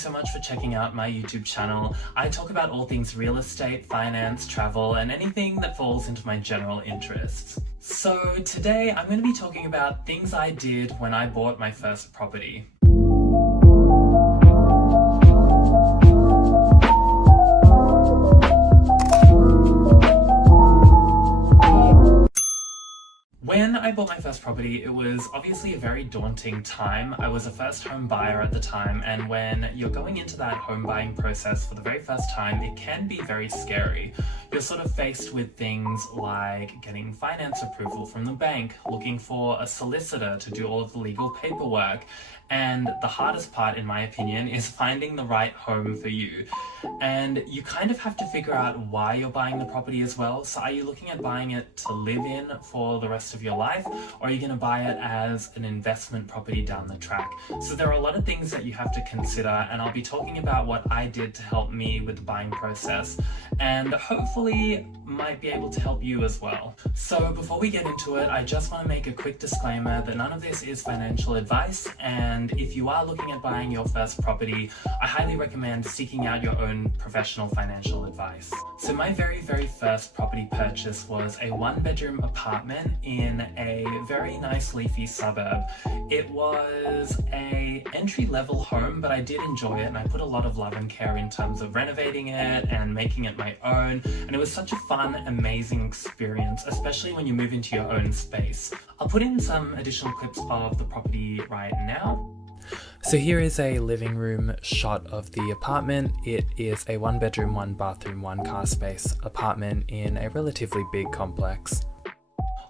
so much for checking out my YouTube channel. I talk about all things real estate, finance, travel, and anything that falls into my general interests. So today I'm going to be talking about things I did when I bought my first property. When I bought my first property, it was obviously a very daunting time. I was a first home buyer at the time, and when you're going into that home buying process for the very first time, it can be very scary. You're sort of faced with things like getting finance approval from the bank, looking for a solicitor to do all of the legal paperwork, and the hardest part, in my opinion, is finding the right home for you. And you kind of have to figure out why you're buying the property as well. So are you looking at buying it to live in for the rest of your life, or are you going to buy it as an investment property down the track? So there are a lot of things that you have to consider, and I'll be talking about what I did to help me with the buying process, and hopefully might be able to help you as well. So before we get into it, I just want to make a quick disclaimer that none of this is financial advice, and if you are looking at buying your first property, I highly recommend seeking out your own professional financial advice. So my very first property purchase was a one-bedroom apartment in a very nice leafy suburb. It was a entry-level home, but I did enjoy it, and I put a lot of love and care in terms of renovating it and making it my own, and it was such a fun, amazing experience, especially when you move into your own space. I'll put in some additional clips of the property right now. So here is a living room shot of the apartment. It is a one bedroom, one bathroom, one car space apartment in a relatively big complex.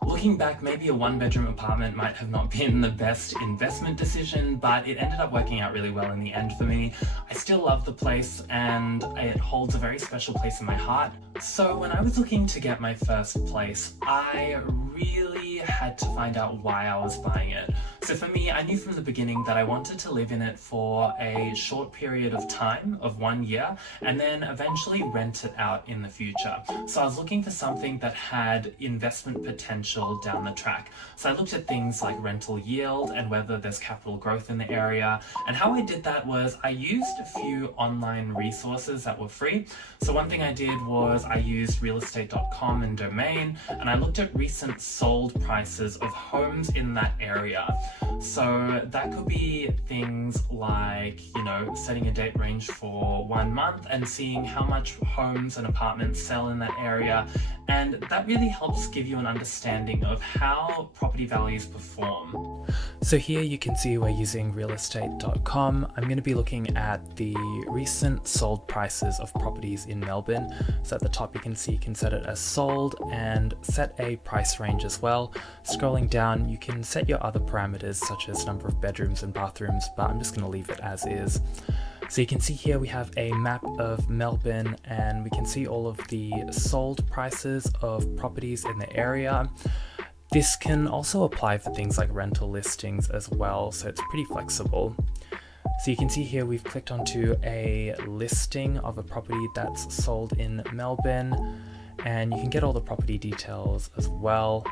Looking back, maybe a one-bedroom apartment might have not been the best investment decision, but it ended up working out really well in the end for me. I still love the place, and it holds a very special place in my heart. So when I was looking to get my first place, I really had to find out why I was buying it. So for me, I knew from the beginning that I wanted to live in it for a short period of time, of 1 year, and then eventually rent it out in the future. So I was looking for something that had investment potential down the track. So I looked at things like rental yield and whether there's capital growth in the area. And how I did that was I used a few online resources that were free. So one thing I did was I used realestate.com and Domain, and I looked at recent sold prices of homes in that area. So that could be things like, setting a date range for 1 month and seeing how much homes and apartments sell in that area. And that really helps give you an understanding of how property values perform. So here you can see we're using realestate.com. I'm going to be looking at the recent sold prices of properties in Melbourne. So at the top you can see you can set it as sold and set a price range as well. Scrolling down you can set your other parameters such as number of bedrooms and bathrooms, but I'm just going to leave it as is. So you can see here we have a map of Melbourne, and we can see all of the sold prices of properties in the area. This can also apply for things like rental listings as well, so it's pretty flexible. So you can see here we've clicked onto a listing of a property that's sold in Melbourne, and you can get all the property details as well.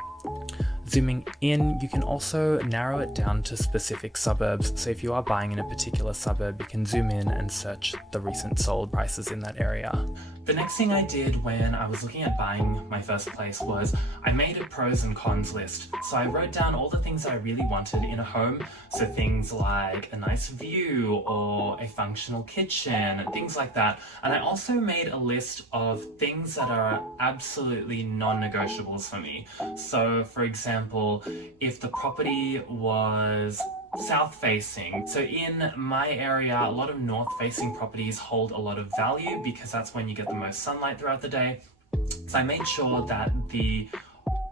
Zooming in, you can also narrow it down to specific suburbs. So if you are buying in a particular suburb, you can zoom in and search the recent sold prices in that area. The next thing I did when I was looking at buying my first place was I made a pros and cons list. So I wrote down all the things I really wanted in a home. So things like a nice view or a functional kitchen, things like that. And I also made a list of things that are absolutely non-negotiables for me. So for example, if the property was south facing. So in my area, a lot of north facing properties hold a lot of value because that's when you get the most sunlight throughout the day. So I made sure that the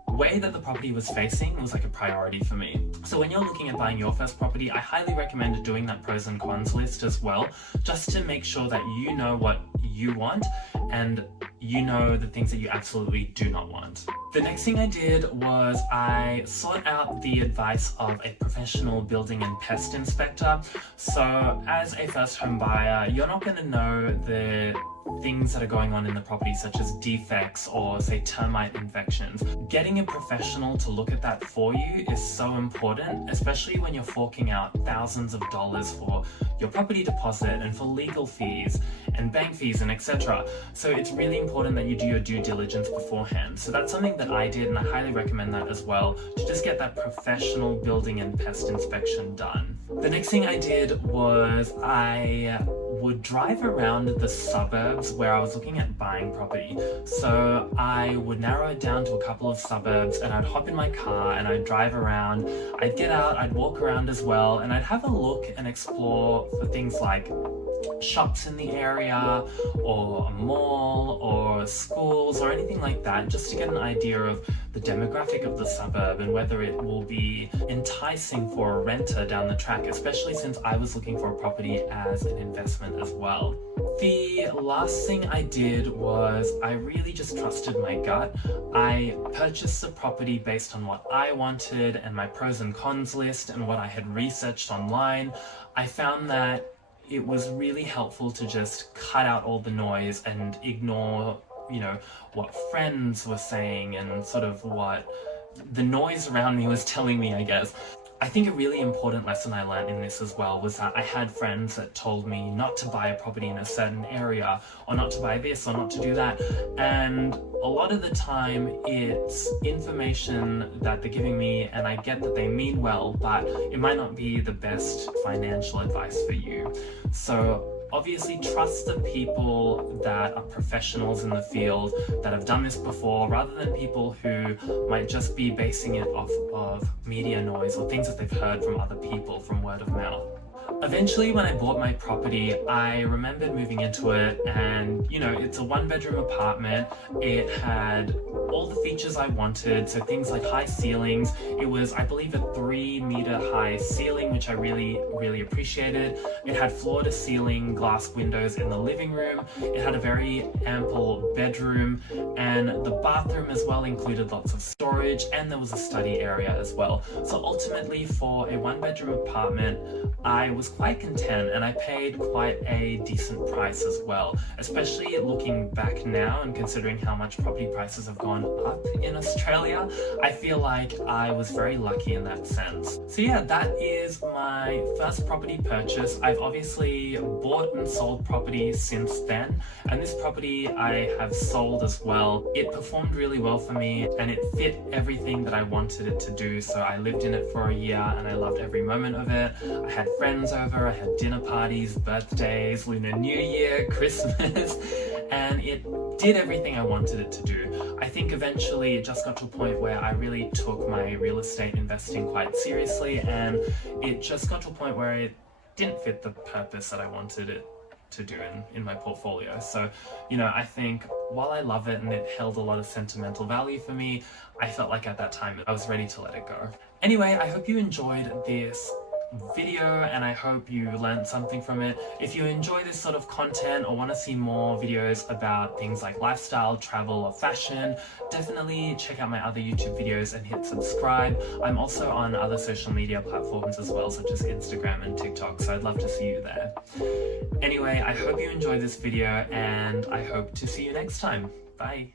way that the property was facing was like a priority for me. So when you're looking at buying your first property, I highly recommend doing that pros and cons list as well, just to make sure that you know what you want and you know the things that you absolutely do not want. The next thing I did was I sought out the advice of a professional building and pest inspector. So as a first home buyer, you're not going to know the things that are going on in the property, such as defects or say termite infections. Getting a professional to look at that for you is so important, especially when you're forking out thousands of dollars for your property deposit and for legal fees and bank fees and etc. So it's really important that you do your due diligence beforehand. So that's something that I did, and I highly recommend that as well, to just get that professional building and pest inspection done. The next thing I did was I would drive around the suburbs where I was looking at buying property. So I would narrow it down to a couple of suburbs, and I'd hop in my car and I'd drive around. I'd get out, I'd walk around as well, and I'd have a look and explore for things like shops in the area or a mall or schools or anything like that, just to get an idea of the demographic of the suburb and whether it will be enticing for a renter down the track, especially since I was looking for a property as an investment as well. The last thing I did was I really just trusted my gut. I purchased the property based on what I wanted and my pros and cons list and what I had researched online. I found that it was really helpful to just cut out all the noise and ignore, you know, what friends were saying and sort of what the noise around me was telling me, I guess. I think a really important lesson I learned in this as well was that I had friends that told me not to buy a property in a certain area, or not to buy this, or not to do that. And a lot of the time it's information that they're giving me, and I get that they mean well, but it might not be the best financial advice for you. So obviously trust the people that are professionals in the field that have done this before, rather than people who might just be basing it off of media noise or things that they've heard from other people from word of mouth. Eventually, when I bought my property, I remembered moving into it, and you know, it's a one-bedroom apartment. It had all the features I wanted, so things like high ceilings. It was, I believe, a 3-meter high ceiling, which I really appreciated. It had floor-to-ceiling glass windows in the living room. It had a very ample bedroom, and the bathroom as well included lots of storage, and there was a study area as well. So ultimately, for a one-bedroom apartment, I was quite content, and I paid quite a decent price as well, especially looking back now and considering how much property prices have gone up in Australia. I feel like I was very lucky in that sense. So yeah, that is my first property purchase. I've obviously bought and sold property since then, and this property I have sold as well. It performed really well for me, and it fit everything that I wanted it to do. So I lived in it for a year, and I loved every moment of it. I had friends over, I had dinner parties, birthdays, Lunar New Year, Christmas, and it did everything I wanted it to do. I think eventually it just got to a point where I really took my real estate investing quite seriously, and it just got to a point where it didn't fit the purpose that I wanted it to do in my portfolio. So, you know, I think while I love it and it held a lot of sentimental value for me, I felt like at that time I was ready to let it go. Anyway, I hope you enjoyed this video, and I hope you learned something from it. If you enjoy this sort of content or want to see more videos about things like lifestyle, travel, or fashion, definitely check out my other YouTube videos and hit subscribe. I'm also on other social media platforms as well, such as Instagram and TikTok, so I'd love to see you there. Anyway, I hope you enjoyed this video, and I hope to see you next time. Bye!